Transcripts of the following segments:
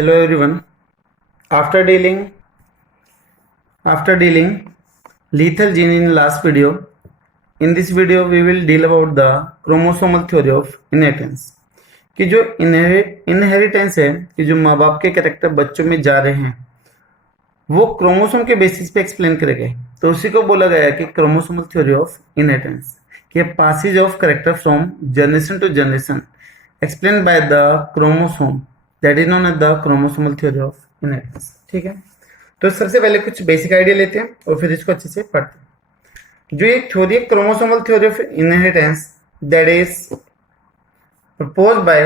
Hello everyone. After dealing after dealing lethal gene in last video, in this video we will deal about the chromosomal theory of inheritance. कि जो inheritance है कि जो माँ बाप के कैरेक्टर बच्चों में जा रहे हैं वो क्रोमोसोम के बेसिस पे एक्सप्लेन करे गए, तो उसी को बोला गया कि क्रोमोसोमल थ्योरी ऑफ इनहेरिटेंस कि passes of character from generation to generation explain by the chromosome, that is known as the chromosomal theory of inheritance. ठीक है, तो सबसे पहले कुछ बेसिक आइडिया लेते हैं और फिर इसको अच्छे से पढ़ते हैं। जो ये थ्योरी है chromosomal theory of inheritance, that is proposed by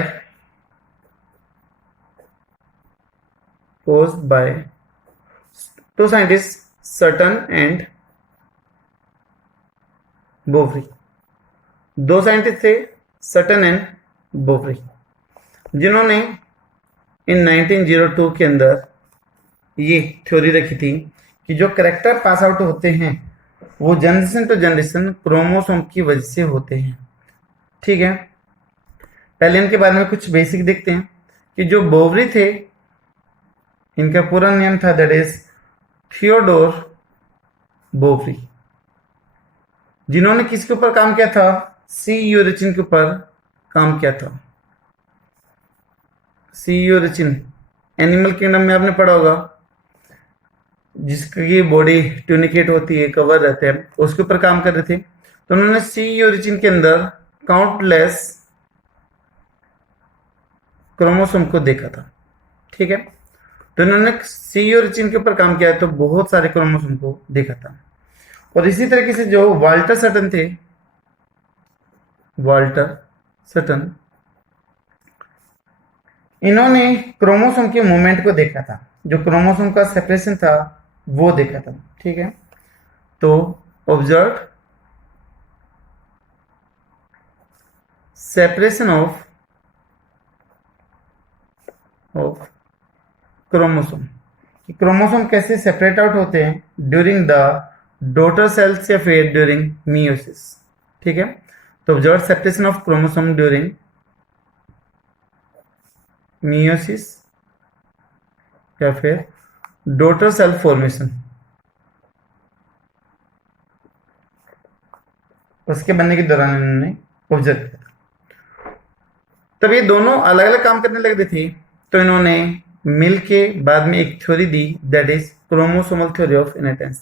two scientists, Sutton and Boveri। दो साइंटिस्ट थे सटन एंड बोवरी, जिन्होंने इन 1902 के अंदर ये थ्योरी रखी थी कि जो करेक्टर पास आउट होते हैं वो जनरेशन टू जनरेशन क्रोमोसोम की वजह से होते हैं। ठीक है, पहले इनके बारे में कुछ बेसिक देखते हैं कि जो बोवरी थे, इनका पूरा नाम था दैट इज थियोडोर बोवरी, जिन्होंने किसके ऊपर काम किया था? सी यूरेचिन के ऊपर काम किया था। सी यूरेचिन एनिमल किंगडम में आपने पढ़ा होगा, जिसकी बॉडी ट्यूनिकेट होती है, कवर रहते हैं, उसके ऊपर काम कर रहे थे। तो उन्होंने सी यूरेचिन के अंदर काउंटलेस क्रोमोसोम को देखा था। ठीक है, तो इन्होंने सी यूरेचिन के ऊपर काम किया तो बहुत सारे क्रोमोसोम को देखा था। और इसी तरीके से जो वाल्टर सटन थे, वाल्टर सटन, इन्होंने क्रोमोसोम के मूवमेंट को देखा था, जो क्रोमोसोम का सेपरेशन था वो देखा था। ठीक है, तो ऑब्जर्व सेपरेशन ऑफ क्रोमोसोम, कि क्रोमोसोम कैसे सेपरेट आउट होते हैं ड्यूरिंग द डॉटर सेल्स या फिर ड्यूरिंग मियोसिस। ठीक है, तो observe separation of chromosome during meiosis या फिर डॉटर सेल फॉर्मेशन, उसके बनने के दौरान इन्होंने ऑब्जर्व किया था। तब ये दोनों अलग अलग काम करने लगे थे, तो इन्होंने मिल के बाद में एक theory the that is chromosomal theory of inheritance.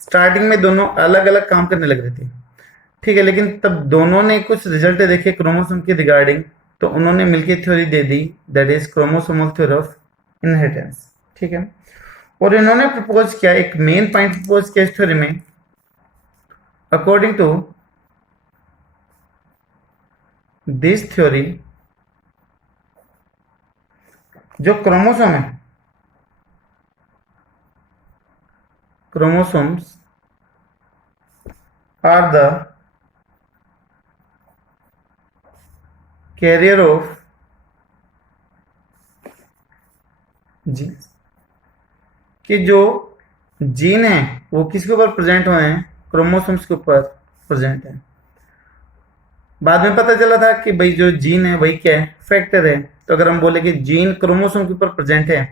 Starting में दोनों अलग अलग काम करने लग रहे थे, ठीक है, लेकिन तब दोनों ने कुछ रिजल्ट देखे क्रोमोसोम के रिगार्डिंग, तो उन्होंने मिलकर theory they the that is chromosomal theory of inheritance. ठीक है, और इन्होंने प्रपोज किया, एक मेन पॉइंट प्रपोज किया इस थ्योरी में, अकॉर्डिंग टू दिस थ्योरी जो क्रोमोसोम है, chromosomes are the carrier of genes, कि जो जीन है वो किसके ऊपर प्रेजेंट हुए हैं? क्रोमोसोम्स के ऊपर प्रेजेंट है। बाद में पता चला था कि भाई जो जीन है वही क्या है? फैक्टर है। तो अगर हम बोले कि जीन क्रोमोसोम के ऊपर प्रेजेंट है,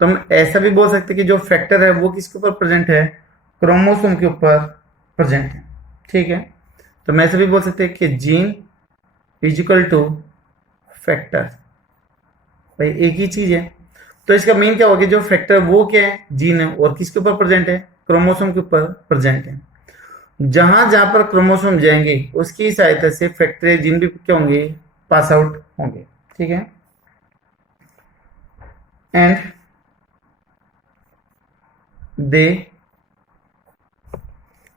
तो हम ऐसा भी बोल सकते हैं कि जो फैक्टर है वो किसके ऊपर प्रेजेंट है? क्रोमोसोम के ऊपर प्रेजेंट है। ठीक है, तो हम ऐसा भी बोल सकते हैं कि gene is equal two factor, भाई एक ही चीज है। तो इसका मीन क्या होगा? जो फैक्टर वो क्या है? जीन है, और किसके ऊपर प्रेजेंट है? क्रोमोसोम के ऊपर प्रेजेंट है। जहां जहां पर क्रोमोसोम जाएंगे उसकी सहायता से फैक्टर जीन भी क्या होंगे? पास आउट होंगे। ठीक है, and they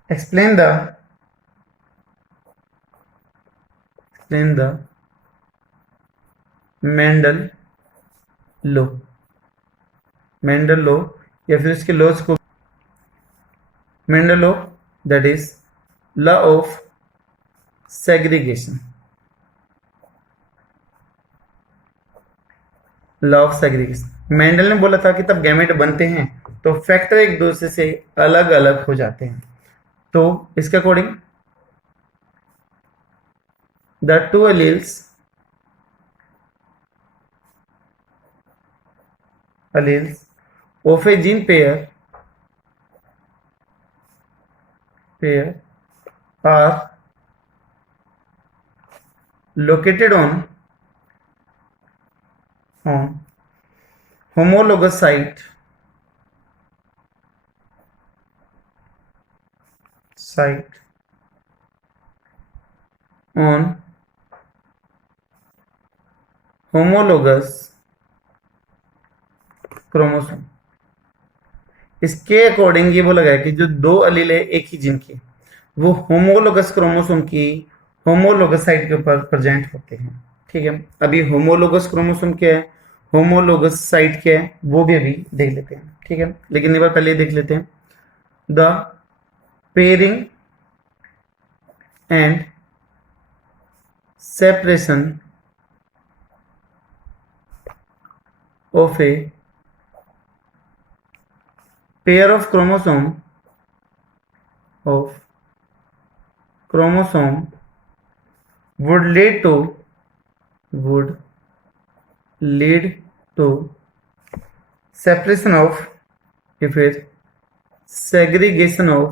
explain the Mendel law, Mendel law या फिर उसके लॉज को Mendel law, that is law of segregation, law of segregation. Mendel ने बोला था कि तब गैमेट बनते हैं तो फैक्टर एक दूसरे से अलग अलग हो जाते हैं। तो इसके according the two alleles alleles of a gene pair are located on homologous site on homologous chromosome. इसके अकॉर्डिंग ये बोला गया कि जो दो अलील है एक ही जीन के, वो होमोलोगस क्रोमोसोम की होमोलोगस साइट के ऊपर प्रेजेंट होते हैं। ठीक है, अभी होमोलोगस क्रोमोसोम क्या है, होमोलोगस साइट क्या है, वो भी अभी देख लेते हैं। ठीक है, लेकिन एक बार पहले देख लेते हैं the pairing and separation of A pair of chromosome would lead to separation of या फिर segregation of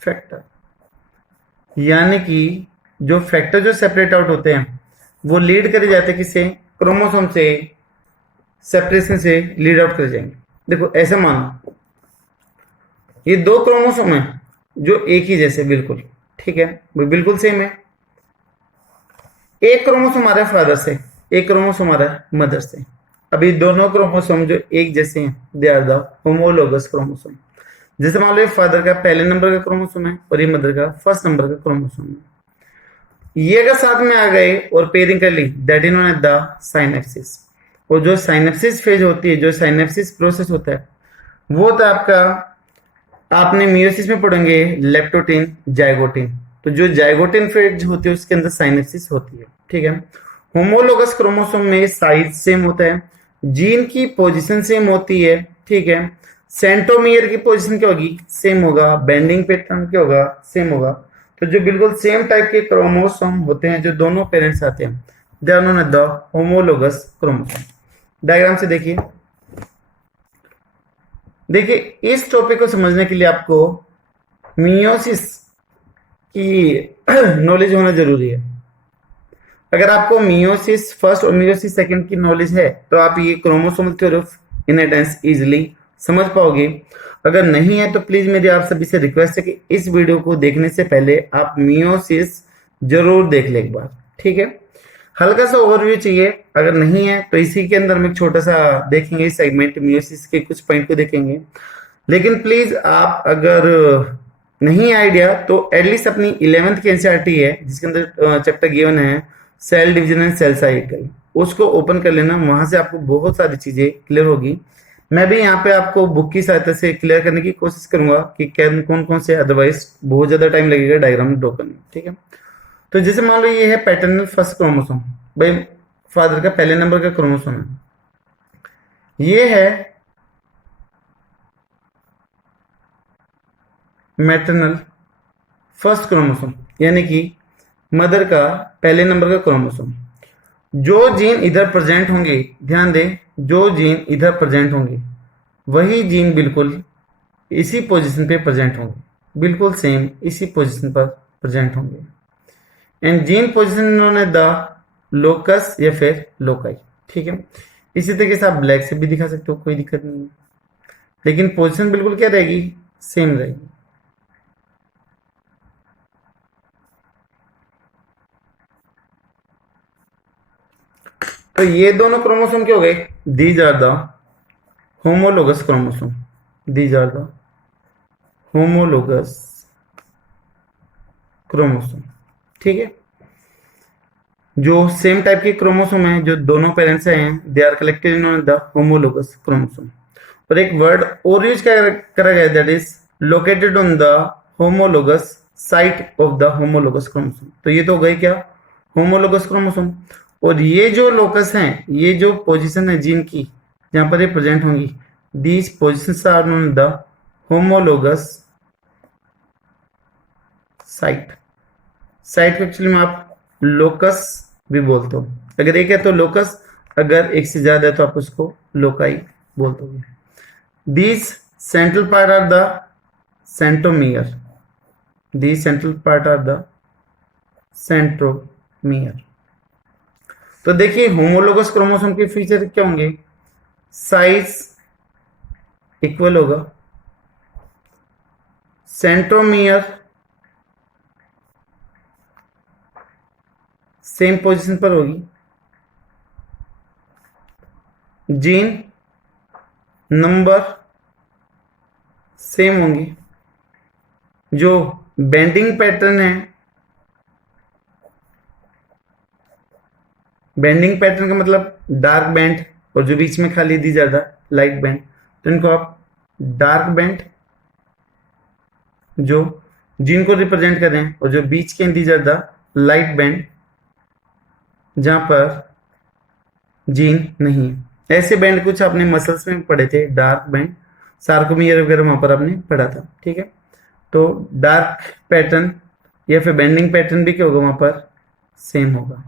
factor, यानी कि जो फैक्टर जो सेपरेट आउट होते हैं वो लीड करे जाते हैं किसे, क्रोमोसोम से सेपरेशन से लीड आउट करे जाएंगे। देखो ऐसे मानो ये दो क्रोमोसोम है जो एक ही जैसे बिल्कुल, ठीक है, वो बिल्कुल सेम है। एक क्रोमोसोम आ रहा है फादर से, एक क्रोमोसोम आ रहा है मदर से। अभी दोनों क्रोमोसोम जो एक जैसे हैं they are the homologous chromosome. जैसे मान लो ये फादर का पहले नंबर का क्रोमोसोम है और ये मदर का फर्स्ट नंबर का क्रोमोसोम है। ये अगर साथ में आ गए और पेयरिंग कर ली, that is known as the synapsis. और जो साइनेप्सिस फेज होती है, जो साइनेप्सिस प्रोसेस होता है, वो तो आपका, आपने मियोसिस में पढ़ेंगे लेप्टोटिन जाइगोटिन। तो जो जाइगोटिन फेज होती है उसके अंदर साइनेप्सिस होती है। ठीक है, होमोलोगस क्रोमोसोम में साइज सेम होता है, जीन की पोजीशन सेम होती है। ठीक है, सेंट्रोमियर की पोजीशन क्या होगी, सेम होगा, बेंडिंग पैटर्न क्या होगा, सेम होगा। तो जो बिल्कुल सेम टाइप के क्रोमोसोम होते हैं जो दोनों पेरेंट्स आते हैं, they are known as the homologous chromosome. Diagram से देखिए, इस टॉपिक को समझने के लिए आपको मियोसिस की नॉलेज होना जरूरी है। अगर आपको मियोसिस फर्स्ट और मियोसिस सेकंड की नॉलेज है तो आप ये chromosomal theory of inheritance easily समझ पाओगे। अगर नहीं है तो प्लीज मेरी आप सभी से रिक्वेस्ट है कि इस वीडियो को देखने से पहले आप मियोसिस जरूर देख ले एक बार। ठीक है, हल्का सा ओवरव्यू चाहिए, अगर नहीं है तो इसी के अंदर हम एक छोटा सा देखेंगे सेगमेंट, मियोसिस के कुछ पॉइंट को देखेंगे। लेकिन प्लीज आप अगर नहीं आइडिया तो एटलीस्ट अपनी 11th की एनसीईआरटी है जिसके अंदर चैप्टर गिवन है cell division and cell cycle, उसको ओपन कर लेना, वहां से आपको बहुत सारी चीजें क्लियर होगी। मैं भी यहाँ पे आपको बुक की सहायता से क्लियर करने की कोशिश करूंगा कि कौन कौन से, अदरवाइज बहुत ज्यादा टाइम लगेगा डायग्राम ड्रॉ करने में। ठीक है, तो जैसे मान लो ये है पैटर्नल फर्स्ट क्रोमोसोम, भाई फादर का पहले नंबर का क्रोमोसोम है, ये है मैटरनल फर्स्ट क्रोमोसोम, यानी कि मदर का पहले नंबर का क्रोमोसोम। जो जीन इधर प्रेजेंट होंगे, ध्यान दें, जो जीन इधर प्रेजेंट होंगे वही जीन बिल्कुल इसी पोजीशन पे प्रेजेंट होंगे, बिल्कुल सेम इसी पोजीशन पर प्रेजेंट होंगे। And gene position known as the locus या फिर लोकाई। ठीक है, इसी तरीके से आप ब्लैक से भी दिखा सकते हो, कोई दिक्कत नहीं है, लेकिन पोजीशन बिल्कुल क्या रहेगी, सेम रहेगी। तो ये दोनों क्रोमोसोम क्या हो गए, these are the homologous chromosome, these are the homologous chromosome. ठीक है, जो सेम टाइप के क्रोमोसोम हैं, जो दोनों पेरेंट्स से हैं, they are collected in the homologous chromosome. और एक वर्ड और यूज करा गया, that is located on the homologous site of the homologous chromosome. तो ये तो हो गई क्या, होमोलोगस क्रोमोसोम। और ये जो लोकस हैं, ये जो पोजीशन है जीन की जहां पर ये प्रेजेंट होंगी, these positions are known the homologous site. Site को एक्चुअली में आप लोकस भी बोलते हो, अगर एक है तो लोकस, अगर एक से ज्यादा है तो आप उसको लोकाई बोल दोगे। These central part are the centromere, these central part are the centromere. तो देखिए होमोलोगस क्रोमोसोम के फीचर क्या होंगे, साइज इक्वल होगा, सेंट्रोमियर सेम पोजीशन पर होगी, जीन नंबर सेम होंगे, जो बेंडिंग पैटर्न है, बेंडिंग पैटर्न का मतलब डार्क बैंड और जो बीच में खाली दी जाता लाइट बैंड, तो इनको आप डार्क बैंड जो जीन को रिप्रेजेंट कर रहे हैं, और जो बीच के दी जाता लाइट बैंड जहां पर जीन नहीं है। ऐसे बैंड कुछ आपने मसल्स में पढ़े थे, डार्क बैंड, सार्कोमियर वगैरह वहां पर आपने पढ़ा था, ठीक है। तो डार्क पैटर्न या फिर बेंडिंग पैटर्न भी क्या होगा वहां पर सेम होगा।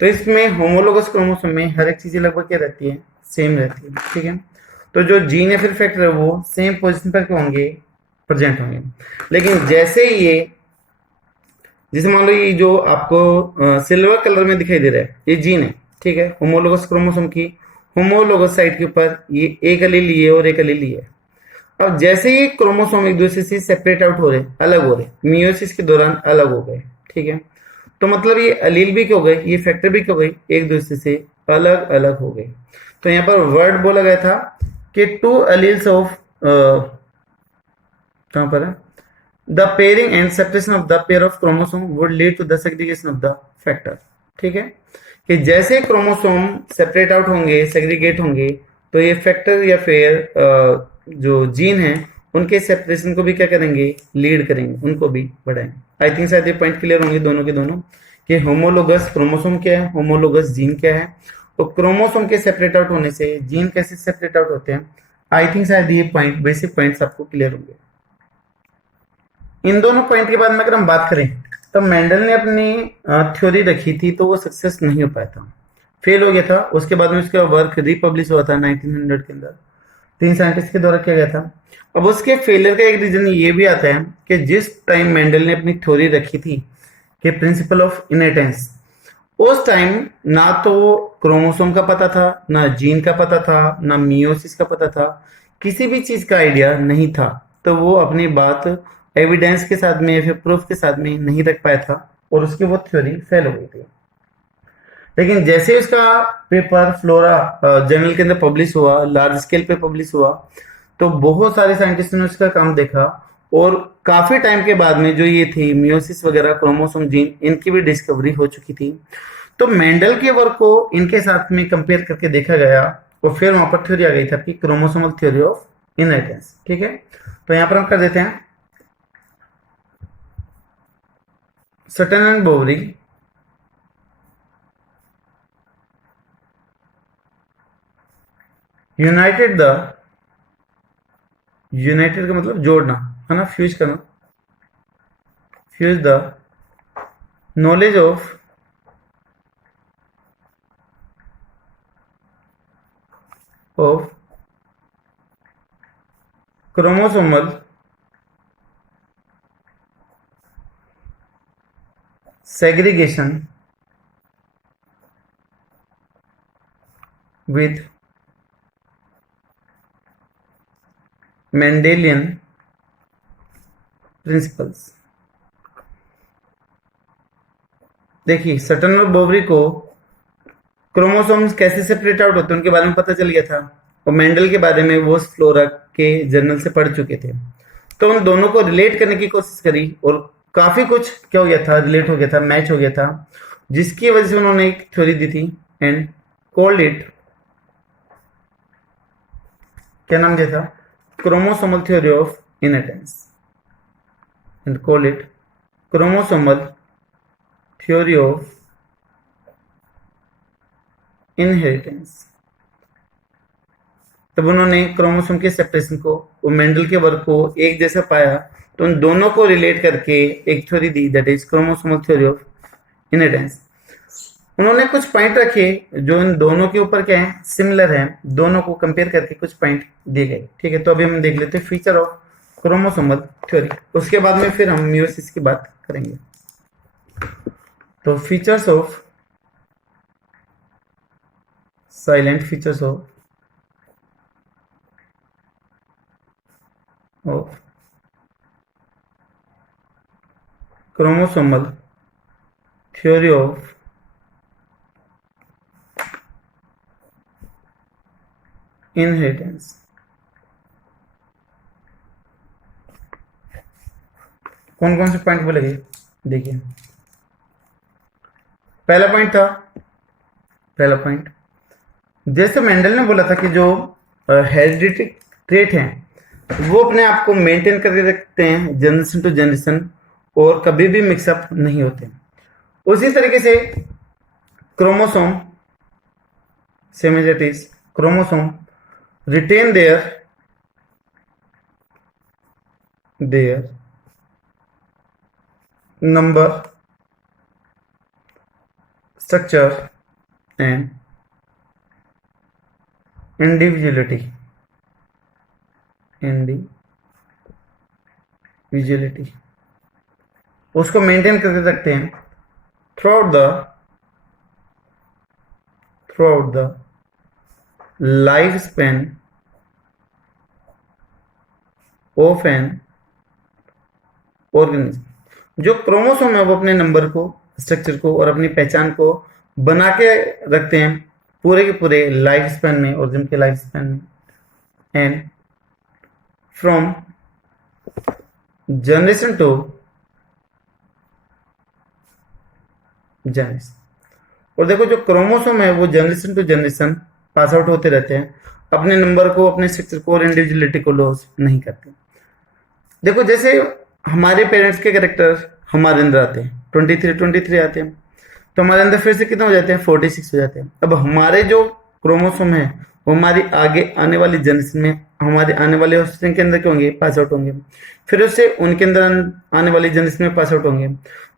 तो इसमें होमोलोगस क्रोमोसोम में हर एक चीजें लगभग क्या रहती है, सेम रहती है, ठीक है। तो जो जीन या फिर फैक्टर है वो सेम पोजीशन पर क्या होंगे, प्रेजेंट होंगे। लेकिन जैसे ये, जैसे मान लो ये जो आपको सिल्वर कलर में दिखाई दे रहा है, ये जीन है, ठीक है, होमोलोगस क्रोमोसोम की होमोलोगस साइड के ऊपर ये एक एलील है और एक एलील है। अब जैसे ये क्रोमोसोम एक दूसरे से सेपरेट आउट हो रहे, अलग हो रहे, मियोसिस के दौरान अलग हो गए, ठीक है। तो मतलब ये एलील भी क्या हो गए, ये फैक्टर भी क्या हो गए, एक दूसरे से अलग अलग हो गए। तो यहाँ पर वर्ड बोला गया था कि टू एलील्स ऑफ, कहां पर है, the pairing and separation of the pair of chromosome would lead to the segregation of the factor, ठीक है। कि जैसे क्रोमोसोम सेपरेट आउट होंगे, सेग्रीगेट होंगे, तो ये फैक्टर या फिर जो जीन है उनके सेपरेशन को भी क्या करेंगे, लीड करेंगे, उनको भी बढ़ाएंगे। आई थिंक शायद ये पॉइंट क्लियर होंगे दोनों के दोनों कि होमोलोगस क्रोमोसोम क्या है, होमोलोगस जीन क्या है, और क्रोमोसोम के सेपरेट आउट होने से जीन कैसे सेपरेट आउट होते हैं। आई थिंक शायद ये पॉइंट, बेसिक पॉइंट्स आपको क्लियर होंगे। इन दोनों पॉइंट के बाद में अगर हम बात करें, तो मेंडल ने अपनी थ्योरी रखी थी तो वो सक्सेस नहीं हो पाया था, फेल हो गया था। उसके बाद में उसका वर्क रिपब्लिश हुआ था 1900 के अंदर, 3 साइंटिस्ट के द्वारा किया गया था। अब उसके फेलियर का एक रीजन ये भी आता है कि जिस टाइम मेंडल ने अपनी थ्योरी रखी थी कि प्रिंसिपल ऑफ इनहेरिटेंस, उस टाइम ना तो क्रोमोसोम का पता था, ना जीन का पता था, ना मियोसिस का पता था, किसी भी चीज का आइडिया नहीं था। तो वो अपनी बात एविडेंस के साथ में या फिर प्रूफ के साथ में नहीं रख पाया था, और उसकी वो थ्योरी फेल हो गई थी। लेकिन जैसे उसका पेपर फ्लोरा जर्नल के अंदर पब्लिश हुआ, लार्ज स्केल पे पब्लिश हुआ, तो बहुत सारे साइंटिस्टों ने उसका काम देखा, और काफी टाइम के बाद में जो ये थी मियोसिस वगैरह, क्रोमोसोम, जीन, इनकी भी डिस्कवरी हो चुकी थी। तो मेंडल के वर्क को इनके साथ में कंपेयर करके देखा गया, और फिर वहां पर थ्योरी आ गई था कि क्रोमोसोमल थ्योरी ऑफ इनहेरिटेंस, ठीक है। तो यहां पर हम कर देते हैं, सटन एंड बोवरी यूनाइटेड का मतलब जोड़ना है ना, फ्यूज करना, fuse the knowledge of chromosomal segregation with Mendelian principles। देखिए सटन और बोवरी को क्रोमोसोम्स कैसे सेपरेट आउट होते हैं उनके बारे में पता चल गया था, और मेंडल के बारे में वो फ्लोरा के जर्नल से पढ़ चुके थे। तो उन दोनों को रिलेट करने की कोशिश करी, और काफी कुछ क्या हो गया था, रिलेट हो गया था, मैच हो गया था, जिसकी वजह से उन्होंने एक थ्योरी दी थी एंड कॉल्ड इट, क्या नाम दिया था, chromosomal theory of inheritance, and called it chromosomal theory of inheritance. तब उन्होंने क्रोमोसोम के सेपरेशन को, वो मेंडल के वर्क को एक जैसा पाया, तो उन दोनों को रिलेट करके एक theory the, that is chromosomal theory of inheritance. उन्होंने कुछ पॉइंट रखे जो इन दोनों के ऊपर क्या है, सिमिलर है, दोनों को कंपेयर करके कुछ पॉइंट दिए गए। ठीक है, तो अभी हम देख लेते हैं फीचर ऑफ क्रोमोसोमल थ्योरी, उसके बाद में फिर हम मियोसिस की बात करेंगे। तो features of salient features of chromosomal theory of inheritance। कौन कौन से पॉइंट बोलेंगे, देखिए। पहला पॉइंट जैसे मेंडल ने बोला था कि जो हेरिडिटी ट्रेट हैं वो अपने आप को मेंटेन करके रखते हैं जनरेशन टू जनरेशन और कभी भी मिक्सअप नहीं होते। उसी तरीके से chromosome, same as it is, chromosome retain their number, structure and individuality उसको मेंटेन करके रखते हैं throughout the life span of an organism. जो क्रोमोसोम है वो अपने नंबर को, स्ट्रक्चर को और अपनी पहचान को बना के रखते हैं पूरे के पूरे लाइफ स्पैन में, ऑर्गेनिज्म के लाइफ स्पैन में, and from generation to generation. और देखो जो क्रोमोसोम है वो generation to generation pass out होते रहते हैं, अपने नंबर को, अपने स्ट्रक्चर को और इंडिविजुअलिटी को लॉस नहीं करते। देखो जैसे हमारे पेरेंट्स के कैरेक्टर हमारे अंदर आते हैं 23 आते हैं, तो हमारे अंदर फिर से कितने हो जाते हैं 46 हो जाते हैं। अब हमारे जो क्रोमोसोम है वो हमारी आगे आने वाली जनरेशन में, हमारे आने वाले ऑफस्प्रिंग के अंदर क्या होंगे, पास आउट होंगे, फिर उससे उनके अंदर आने वाली जनरेशन में पास आउट होंगे।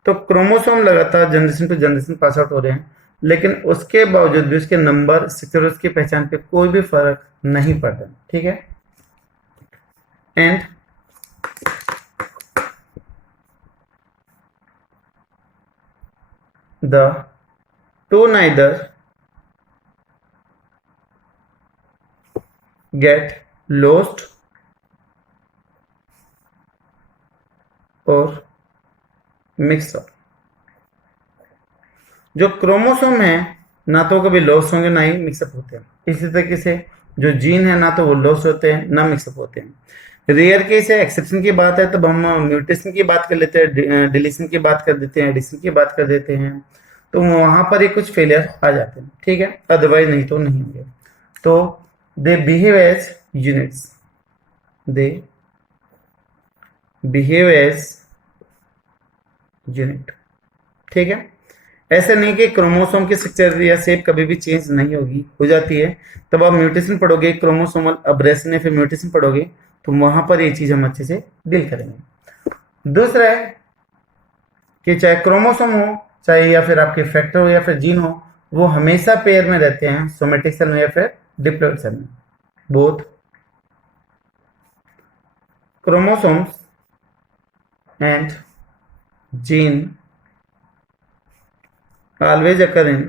तो क्रोमोसोम लगातार generation to generation pass out हो रहे हैं, लेकिन उसके बावजूद भी उसके नंबर, स्ट्रक्चर, उसकी पहचान पे कोई भी फर्क नहीं पड़ता। ठीक है, and the two neither get lost or mixed up। जो क्रोमोसोम है ना तो कभी लॉस होंगे ना ही मिक्सअप होते हैं। इसी तरीके से जो जीन है ना तो वो लॉस होते हैं ना मिक्सअप होते हैं। रेयर केस है, एक्सेप्शन की बात है, तब हम म्यूटेशन की बात कर लेते हैं, डिलीशन की बात कर देते हैं, एडिशन की बात कर देते हैं, तो वहां पर ही कुछ फेलियर आ जाते हैं। ठीक है, अदरवाइज नहीं तो नहीं होंगे। तो they behave as units, they behave as unit. ठीक है, ऐसा नहीं कि क्रोमोसोम की स्ट्रक्चर या शेप कभी भी चेंज नहीं होगी, हो जाती है। तब आप म्यूटेशन पढ़ोगे, क्रोमोसोमल अब्रेशन या फिर म्यूटेशन पढ़ोगे, तो वहां पर ये चीज हम अच्छे से डील करेंगे। दूसरा है कि चाहे क्रोमोसोम हो, चाहे या फिर आपके फैक्टर हो या फिर जीन हो, वो हमेशा पेयर में रहते हैं, सोमेटिक सेल में या फिर डिप्लॉइड सेल में। Both chromosomes and gene always occur in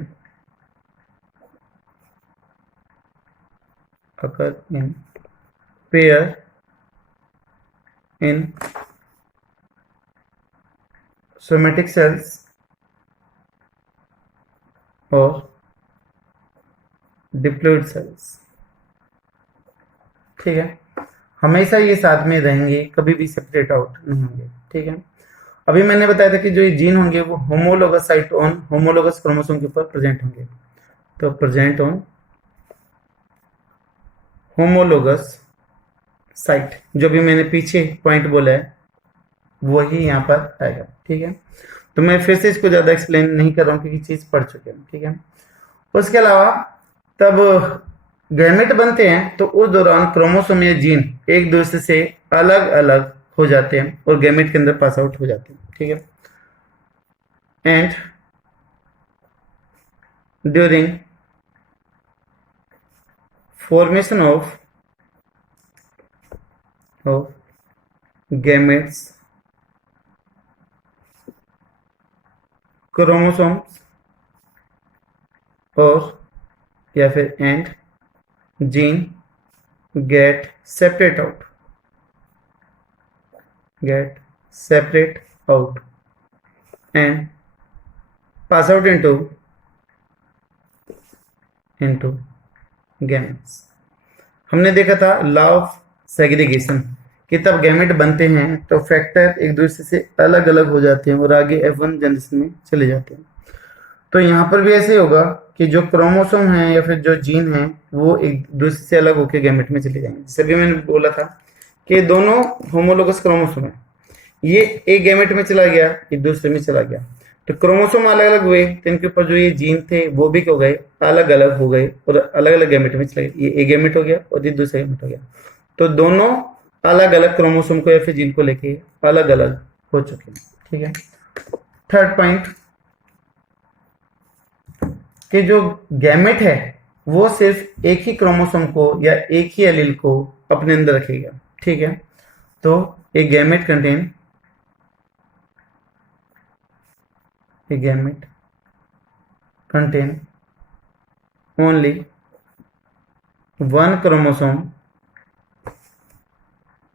pair in somatic cells or diploid cells। ठीक है, हमेशा ये साथ में रहेंगे, कभी भी सेपरेट आउट नहीं होंगे। ठीक है, अभी मैंने बताया था कि जो ये जीन होंगे वो homologous site on homologous chromosome के ऊपर प्रेजेंट होंगे। तो प्रेजेंट ऑन होमोलोगस साइट, जो भी मैंने पीछे पॉइंट बोला है वही यहाँ पर आएगा। ठीक है, तो मैं फिर से इसको ज्यादा एक्सप्लेन नहीं कर रहा हूँ क्योंकि चीज पढ़ चुके हैं। ठीक है, उसके अलावा तब गैमेट बनते हैं तो उस दौरान क्रोमोसोम या जीन एक दूसरे से अलग अलग हो जाते हैं और गैमेट के अंदर पास आउट हो जाते हैं। ठीक है, and during formation of gametes, chromosomes और या फिर and gene get separate out and pass out into gametes. हमने देखा था लॉ ऑफ सेग्रीगेशन कि तब गैमेट बनते हैं तो फैक्टर एक दूसरे से अलग अलग हो जाते हैं और आगे F1 जनरेशन में चले जाते हैं। तो यहाँ पर भी ऐसे ही होगा कि जो क्रोमोसोम है या फिर जो जीन है वो एक दूसरे से अलग होकर गैमेट में चले जाएंगे। जैसे भी मैंने बोला था कि दोनों होमोलोगस क्रोमोसोम है, ये एक गैमेट में चला गया, एक दूसरे में चला गया, तो क्रोमोसोम अलग अलग हुए तो इनके ऊपर जो ये जीन थे वो भी हो गए अलग अलग हो गए और अलग अलग गैमेट में चले गए। ये एक गैमेट हो गया और ये दूसरा गैमेट हो गया, तो दोनों अलग अलग क्रोमोसोम को या फिर जीन को लेके अलग अलग हो चुके हैं। ठीक है। थर्ड पॉइंट कि जो गैमेट है वो सिर्फ एक ही क्रोमोसोम को या एक ही एलील को अपने अंदर रखेगा। ठीक है। तो एक gamete contain only one chromosome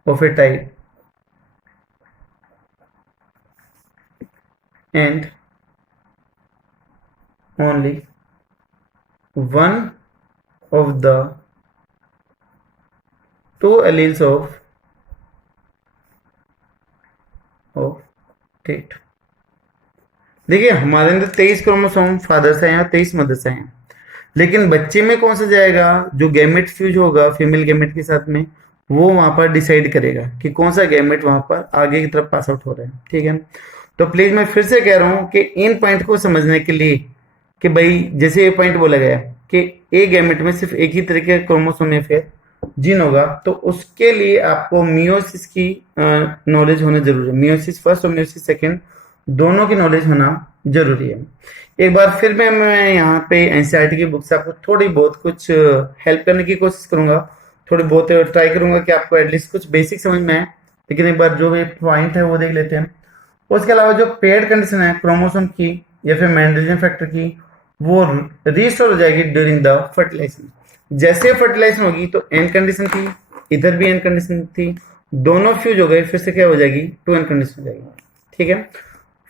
of a type and only one of the two alleles of it। देखिए हमारे अंदर 23 क्रोमोसोम फादर से हैं और 23 मदर से हैं, लेकिन बच्चे में कौन सा जाएगा, जो गैमेट फ्यूज होगा फीमेल गैमेट के साथ में, वो वहां पर डिसाइड करेगा कि कौन सा गैमेट वहां पर आगे की तरफ पास आउट हो रहा है। ठीक है। तो प्लीज मैं फिर से कह रहा हूं कि इन पॉइंट को समझने के लिए कि भाई जैसे ये पॉइंट बोला गया कि एक गैमेट में सिर्फ एक ही तरह के क्रोमोसोम या फिर जीन होगा, तो उसके लिए आपको मियोसिस की नॉलेज होना जरूरी है। मियोसिस फर्स्ट और मियोसिस सेकेंड दोनों की नॉलेज होना जरूरी है। एक बार फिर मैं यहाँ पे एनसीईआरटी की बुक से आपको थोड़ी बहुत कुछ हेल्प करने की कोशिश करूंगा, थोड़ी बहुत ट्राई करूंगा कि आपको एटलीस्ट कुछ बेसिक समझ में आए, लेकिन एक बार जो भी पॉइंट है वो देख लेते हैं। उसके अलावा जो पेयर्ड कंडीशन है क्रोमोसोम की या फिर मेंडेलियन फैक्टर की, वो रिस्टोर हो जाएगी ड्यूरिंग द फर्टिलाइजेशन। जैसे फर्टिलाइजेशन होगी तो एन कंडीशन थी, इधर भी एन कंडीशन थी, दोनों फ्यूज हो गए, फिर से क्या हो जाएगी, 2n कंडीशन हो जाएगी। ठीक है।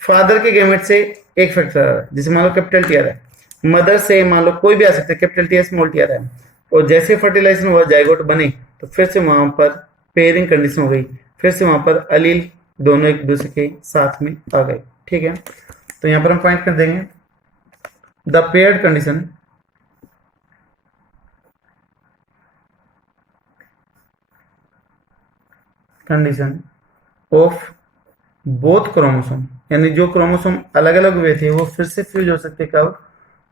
फादर के गैमेट से एक फैक्टर आ रहा है, जैसे मान लो कैपिटल टी आ रहा है, मदर से मान लो कोई भी आ सकता है, कैपिटल टी स्मॉल टी आ रहा है, और जैसे फर्टिलाइजेशन हुआ जाइगोट बने तो फिर से वहां पर पेयरिंग कंडीशन हो गई, फिर से वहां पर अलील दोनों एक दूसरे के साथ में आ गए। ठीक है। तो यहां पर हम पॉइंट कर देंगे the paired condition of both chromosome, यानी जो क्रोमोसोम अलग अलग हुए थे वो फिर से फ्यूज हो सकते कब,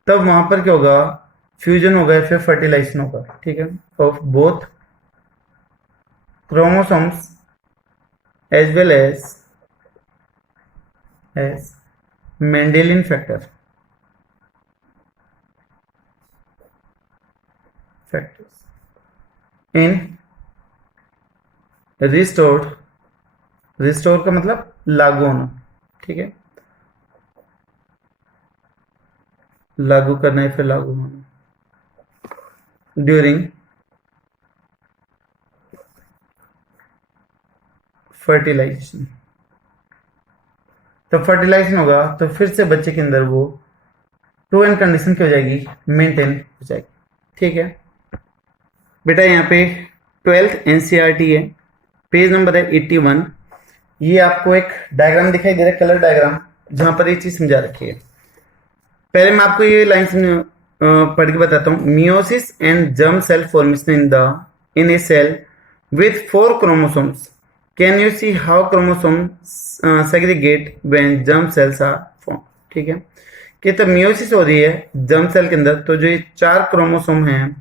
तब वहां पर क्या होगा, फ्यूजन होगा, फिर फर्टिलाइजेशन होगा। ठीक है। Of both chromosomes as well as Mendelian factors in restore का मतलब लागू होना। ठीक है। लागू करना है फिर लागू होना ड्यूरिंग फर्टिलाइजेशन। तो फर्टिलाइजेशन होगा तो फिर से बच्चे के अंदर वो 2n कंडीशन क्या हो जाएगी, मेंटेन हो जाएगी। ठीक है बेटा, यहाँ पे 12th एनसीईआरटी है, पेज नंबर है 81। ये आपको एक डायग्राम दिखाई दे रहा है, कलर डायग्राम, जहां पर ये चीज समझा रखी है। पहले मैं आपको ये लाइन पढ़ के बताता हूँ। Meiosis and germ cell formation in a cell with 4 chromosomes, can you see how chromosome segregate when germ cells are form. ठीक है। कि तब मियोसिस हो रही है जर्म सेल के अंदर, तो जो ये 4 क्रोमोसोम हैं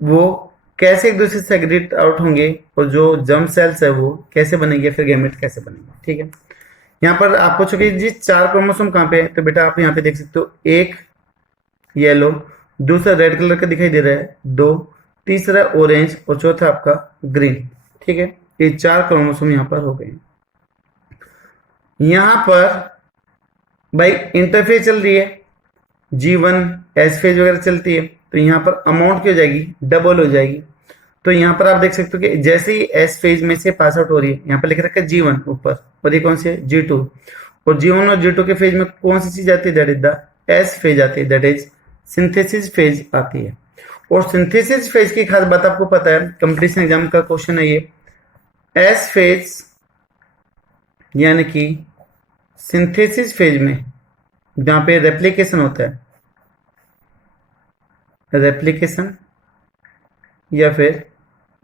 वो कैसे एक दूसरे से सेग्रीगेट आउट होंगे, और जो जर्म सेल्स है वो कैसे बनेंगे, फिर गैमेट कैसे बनेंगे। ठीक है। यहाँ पर आप पूछोगे जी 4 क्रोमोसोम कहाँ पे है, तो बेटा आप यहाँ पे देख सकते हो, एक येलो, दूसरा रेड कलर का दिखाई दे रहा है 2, तीसरा ऑरेंज और चौथा आपका ग्रीन। ठीक है, ये 4 क्रोमोसोम यहाँ पर हो गए। यहाँ पर भाई इंटरफेज चल रही है, G1 एस फेज वगैरह चलती है, तो यहाँ पर अमाउंट क्या हो जाएगी, डबल हो जाएगी। तो यहाँ पर आप देख सकते हो कि जैसे ही एस फेज में से पास आउट हो रही है, यहाँ पर लिख रखा है G1 ऊपर, और ये कौन सी है, G2, और G1 और G2 के फेज में कौन सी चीज आती है, that is the S phase आती है, दैट इज सिंथेसिस फेज आती है। और सिंथेसिस फेज की खास बात आपको पता है, कंपटीशन एग्जाम का क्वेश्चन है ये, एस फेज यानी कि सिंथेसिस फेज में जहां पे रेप्लिकेशन होता है, रेप्लिकेशन या फिर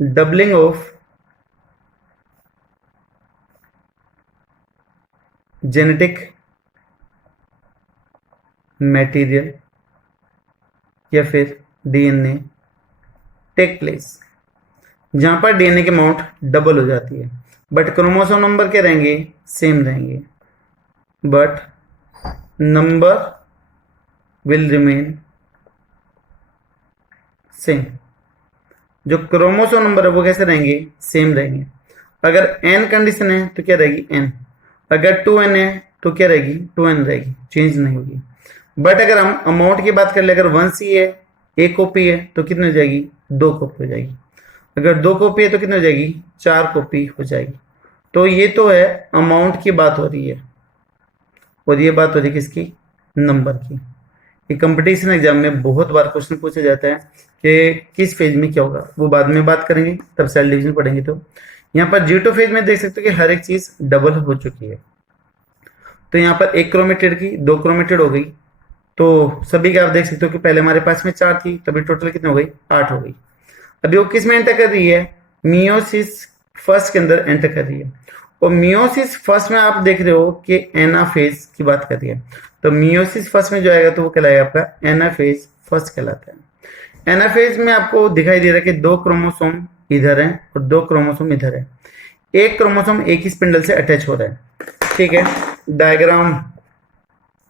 डबलिंग ऑफ जेनेटिक मटेरियल या फिर डीएनए टेक प्लेस, जहां पर डीएनए की अमाउंट डबल हो जाती है, बट क्रोमोसोम नंबर क्या रहेंगे, सेम रहेंगे, but number will remain same. जो क्रोमोसोम नंबर है वो कैसे रहेंगे, सेम रहेंगे। अगर n कंडीशन है तो क्या रहेगी, n, अगर 2n है तो क्या रहेगी, 2n रहेगी, चेंज नहीं होगी। बट अगर हम अमाउंट की बात कर ले, अगर 1C है, एक कॉपी है, तो कितनी हो जाएगी, 2 कॉपी हो जाएगी। अगर 2 कॉपी है तो कितनी हो जाएगी, 4 कॉपी हो जाएगी। तो ये तो है अमाउंट की बात हो रही है, और ये बात हो रही है किसकी, नंबर की। ये कंपटीशन एग्जाम में बहुत बार क्वेश्चन पूछा जाता है कि किस फेज में क्या होगा, वो बाद में बात करेंगे, तब सेल डिवीजन पढ़ेंगे। तो यहाँ पर G2 फेज में देख सकते हो कि हर एक चीज डबल हो चुकी है। तो यहाँ पर 1 क्रोमेटिड की 2 क्रोमेटिड हो गई, तो सभी का आप देख सकते हो कि पहले हमारे पास में 4 थी, तभी टोटल कितनी हो गई, 8 हो गई। अभी वो किस में एंटर कर रही है, मियोसिस फर्स्ट के अंदर एंटर कर रही है। और मियोसिस फर्स्ट में आप देख रहे हो कि एनाफेज की बात कर रही है, तो मियोसिस फर्स्ट में जो आएगा तो वो कहलाएगा आपका एनाफेज फर्स्ट कहलाता है। एनाफेज में आपको दिखाई दे रहा है कि 2 क्रोमोसोम इधर है और 2 क्रोमोसोम इधर है, एक क्रोमोसोम एक ही स्पिंडल से अटैच हो रहा है। ठीक है, डायग्राम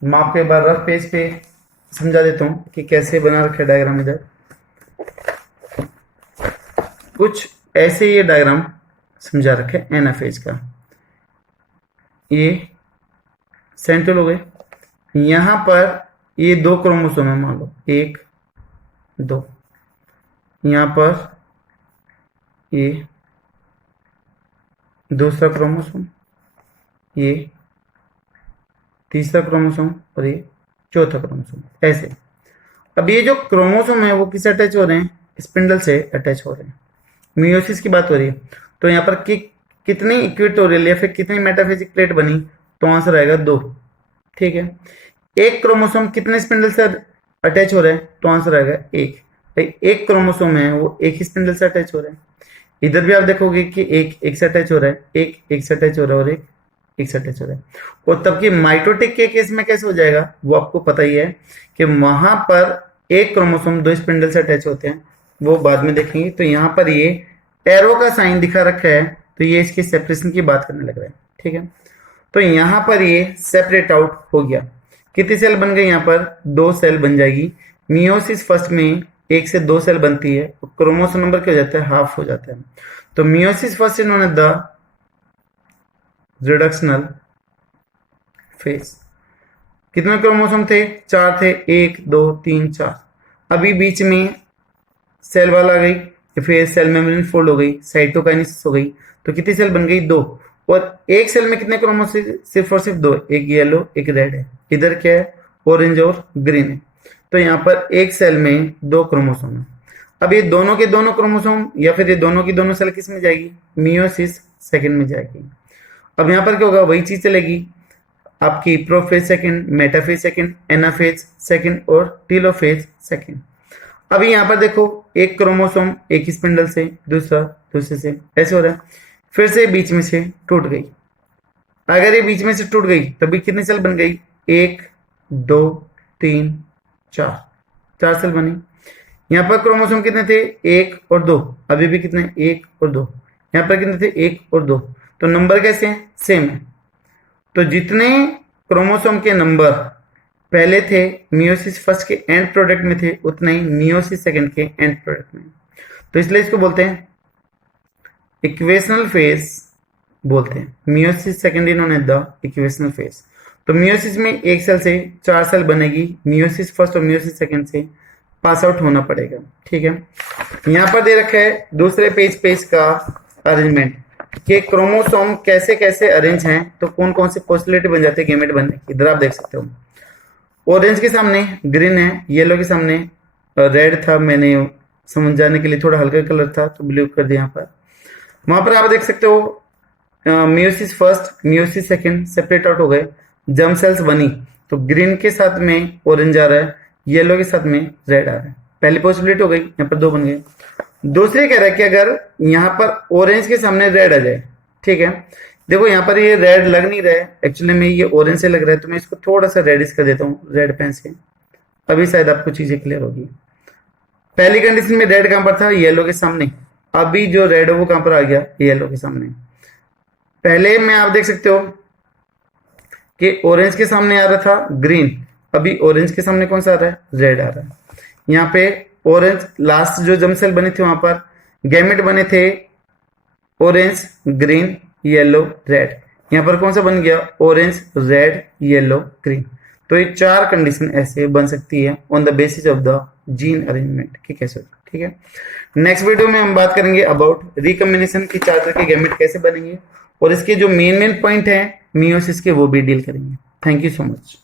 मैं आपको एक बार रफ पेज पे समझा देता हूँ कि कैसे बना रखा है डायग्राम। इधर कुछ ऐसे ये डायग्राम समझा रखा है एनाफेज का। ये सेंट्रल हो गए, यहां पर ये 2 क्रोमोसोम है, मान लो 1 2, यहां पर ये दूसरा क्रोमोसोम, ये तीसरा क्रोमोसोम और ये चौथा क्रोमोसोम, ऐसे। अब ये जो क्रोमोसोम है वो किससे अटैच हो रहे हैं, स्पिंडल से अटैच हो रहे हैं। मियोसिस की बात हो रही है, तो यहाँ पर कितनी इक्वेटोरियल या फिर कितनी मेटाफिजिक प्लेट बनी, तो आंसर आएगा 2। ठीक है, एक क्रोमोसोम कितने स्पिंडल से अटैच हो रहा है, तो आंसर आएगा 1। भाई एक क्रोमोसोम है वो एक ही स्पिंडल से अटैच हो रहा है। इधर भी आप देखोगे कि एक से अटैच हो रहा है, एक से अटैच हो रहा है, और एक से अटैच हो रहा है। और तब की माइटोटिक के केस में कैसे हो जाएगा वो आपको पता ही है कि वहां पर एक क्रोमोसोम 2 स्पिंडल से अटैच होते हैं, वो बाद में देखेंगे। तो यहाँ पर ये एरो का साइन दिखा रखा है, तो ये इसकी सेपरेशन की बात करने लग रहा है। ठीक है, तो यहाँ पर ये सेपरेट आउट हो गया। कितनी सेल बन गई, यहाँ पर 2 सेल बन जाएगी। मियोसिस फर्स्ट में 1 से 2 सेल बनती है, क्रोमोसोम नंबर क्या हो जाता है, हाफ हो जाता है। तो मियोसिस फर्स्ट इन्होंने द रिडक्शनल फेज। कितने क्रोमोसोम थे, 4 थे, 1 2 3 4। अभी बीच में सेल वाल आ गई, फिर सेल मेम्ब्रेन फोल्ड हो गई, साइटोकाइनेसिस हो गई, तो कितनी सेल बन गई, 2। और एक सेल में कितने क्रोमोसोम, सिर्फ और सिर्फ 2, एक येलो एक रेड है, इधर क्या है, ऑरेंज और ग्रीन है। तो यहाँ पर एक सेल में 2 क्रोमोसोम है। अब ये दोनों के दोनों क्रोमोसोम या फिर ये दोनों की दोनों सेल किस में जाएगी, मियोसिस सेकंड में जाएगी। अब यहाँ पर क्या होगा, वही चीज चलेगी आपकी prophase second, metaphase second, anaphase second और टीलोफेज सेकंड। अभी यहाँ पर देखो एक क्रोमोसोम एक ही स्पिंडल से, दूसरा दूसरे से, ऐसे हो रहा है। फिर से बीच में से टूट गई, अगर ये बीच में से टूट गई तभी कितनी सेल बन गई, 1 2 3 4, 4 सेल बनी। यहाँ पर क्रोमोसोम कितने थे, 1 और 2, अभी भी कितने, 1 और 2। यहाँ पर कितने थे, 1 और 2। तो नंबर कैसे हैं, सेम है। तो जितने क्रोमोसोम के नंबर पहले थे मियोसिस फर्स्ट के एंड प्रोडक्ट में थे, उतना ही मियोसिस सेकंड के एंड प्रोडक्ट में। तो इसलिए इसको बोलते हैं इक्वेशनल फेज बोलते हैं। मियोसिस सेकंड इन्होंने द इक्वेशनल फेज। तो मियोसिस में एक सेल से 4 सेल बनेगी, मियोसिस फर्स्ट और मियोसिस सेकंड से पास आउट होना पड़ेगा। ठीक है, यहाँ पर दे रखा है दूसरे पेज पे इसका अरेंजमेंट कि क्रोमोसोम कैसे कैसे अरेंज हैं, तो कौन कौन से पॉसिबिलिटी बन जाती है गेमेट बनने की। इधर आप देख सकते हो ऑरेंज के सामने ग्रीन है, येलो के सामने रेड था, मैंने समझ जाने के लिए थोड़ा हल्का कलर था तो ब्लू कर दिया यहाँ पर। वहां पर आप देख सकते हो meiosis first meiosis second separate out हो गए, जर्म सेल्स बनी, तो ग्रीन के साथ में ऑरेंज आ रहा है, येलो के साथ में रेड आ रहा है। पहली पॉसिबिलिटी हो गई, यहाँ पर 2 बन गए। दूसरी कह रहा है कि अगर यहाँ पर ऑरेंज के सामने रेड आ जाए, ठीक है, देखो यहाँ पर ये रेड लग नहीं रहा है, एक्चुअली में ये ऑरेंज से लग रहा है, तो मैं इसको थोड़ा सा रेडिश कर देता हूँ रेड पेन से, अभी शायद आपको चीजें क्लियर होगी। पहली कंडीशन में रेड कहां पर था, येलो के सामने, अभी जो रेड है वो कहां पर आ गया, येलो के सामने। पहले में आप देख सकते हो कि ऑरेंज के सामने आ रहा था ग्रीन, अभी ऑरेंज के सामने कौन सा आ रहा है, रेड आ रहा है। यहाँ पे ऑरेंज लास्ट जो जर्म सेल बने थे वहां पर गैमेट बने थे ऑरेंज ग्रीन येलो रेड, यहाँ पर कौन सा बन गया, ऑरेंज रेड येलो ग्रीन। तो ये 4 कंडीशन ऐसे बन सकती है on the basis of the gene arrangement कि कैसे। ठीक है, नेक्स्ट वीडियो में हम बात करेंगे अबाउट रिकॉम्बिनेशन की 4 तरह के गैमेट कैसे बनेंगे, और इसके जो मेन पॉइंट है मियोसिस के वो भी डील करेंगे। Thank you so much.